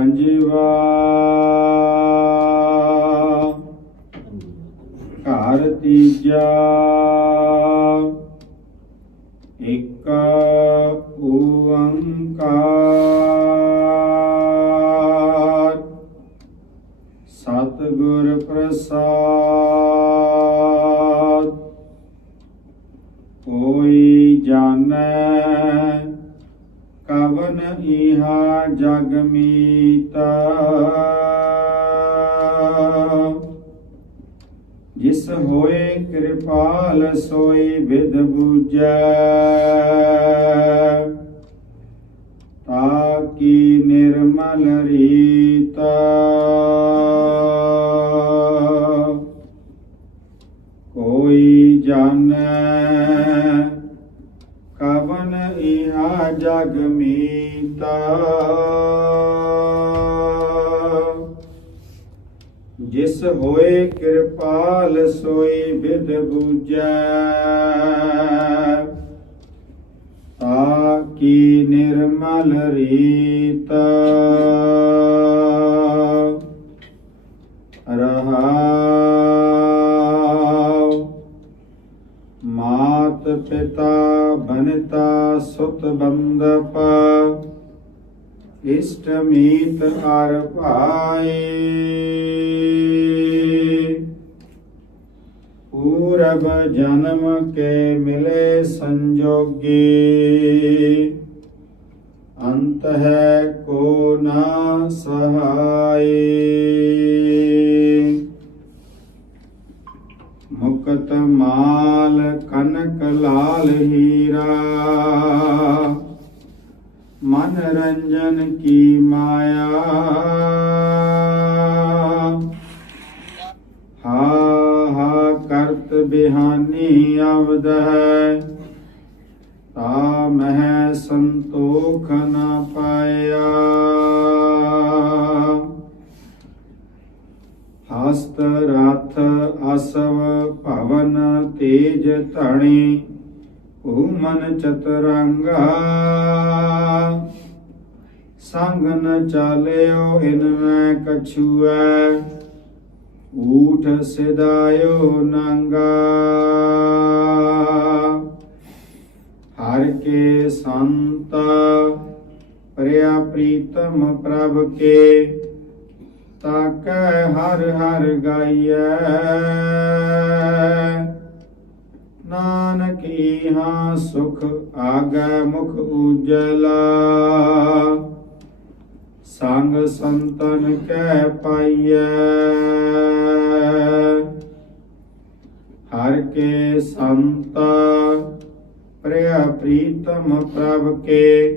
ਪੰਜਵਾ ਘਰ ਤੀਜਾ। ਇੱਕ ਓੰਕਾਰ। ਸਤਿਗੁਰ ਪ੍ਰਸਾਦ। ਕੋਈ ਜਾਣੈ ਕਵਨ ਇਹਾ ਜਗ ਮੀਤਾ। ਜਿਸ ਹੋਏ ਕਿਰਪਾਲ ਸੋਈ ਵਿਦ ਬੂਝੈ। ਕਵਨ ਇਹਾ ਜਗ ਮੀਤਾ। ਜਿਸ ਹੋਏ ਕਿਰਪਾਲ ਸੋਈ ਬਿਦ ਬੂਝੈ ਤਾ ਕੀ ਨਿਰਮਲ ਰੀਤ। ਰਹਾਉ। ਮਾਤ ਪਿਤਾ ਬਨਤਾ ਸੁਤ ਬੰਦਪ ਇਸ਼ਟ ਮੀਤ ਅਰ ਭਾਏ। ਪੂਰਬ ਜਨਮ ਕੇ ਮਿਲੇ ਸੰਜੋਗੀ, ਅੰਤ ਹੈ ਕੋ ਨਾ ਸਹਾਈ। ਮੁਕਤ ਮਾਲ ਕਨਕ ਲਾਲ ਹੀਰਾ। ਮਨ ਰੰਜਨ ਕੀ ਮਾਇਆ। ਹਾ ਹਾ ਕਰਤ ਬਿਹਾਨੀ ਅਵਦ ਹੈ। ਤਾ ਮਹਿ ਸੰਤੋਖ ਨਾ ਪਾਇਆ। ਹਸਤ ਰਥ ਅਸਵ ਭਵਨ ਤੇਜ ਧਣੀ ਮਨ ਚਤਰੰਗਾ ਸੰਗ ਨ ਚਾਲਿਓ ਇਨ ਮੈਂ ਕਛੂਐ ਊਠ ਸਿਦਾਇਓ ਨੰਗਾ ਹਰ ਕੇ ਸੰਤ ਪ੍ਰਿਆ ਪ੍ਰੀਤਮ ਪ੍ਰਭ ਕੇ ਤਾਕੈ ਹਰ ਹਰ ਗਾਈਐ। ਨਾਨਕ ਇਹਾਂ ਸੁਖ ਆਗੈ ਮੁਖ ਉਜਲਾ। ਸੰਗ ਸੰਤਨ ਕੈ ਪਾਈਐ। ਹਰ ਕੇ ਸੰਤ ਪ੍ਰਿਆ ਪ੍ਰੀਤਮ ਪ੍ਰਭ ਕੇ